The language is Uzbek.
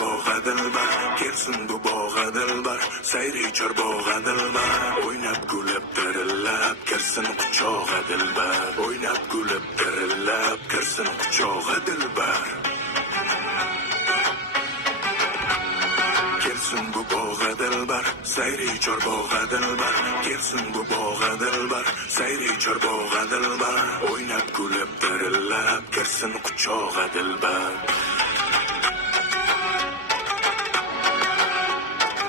bog'a dilbar, kelsin bu bog'a dilbar, sayri chor bog'a dilbar, o'ynab kulib dirillab kirsin quchog'a dilbar, o'ynab kulib dirillab kirsin quchog'a dilbar. Kelsin bu bog'a dilbar, sayri chor bog'a dilbar, kelsin bu bog'a dilbar, sayri chor bog'a dilbar, o'ynab kulib dirillab kirsin quchog'a dilbar.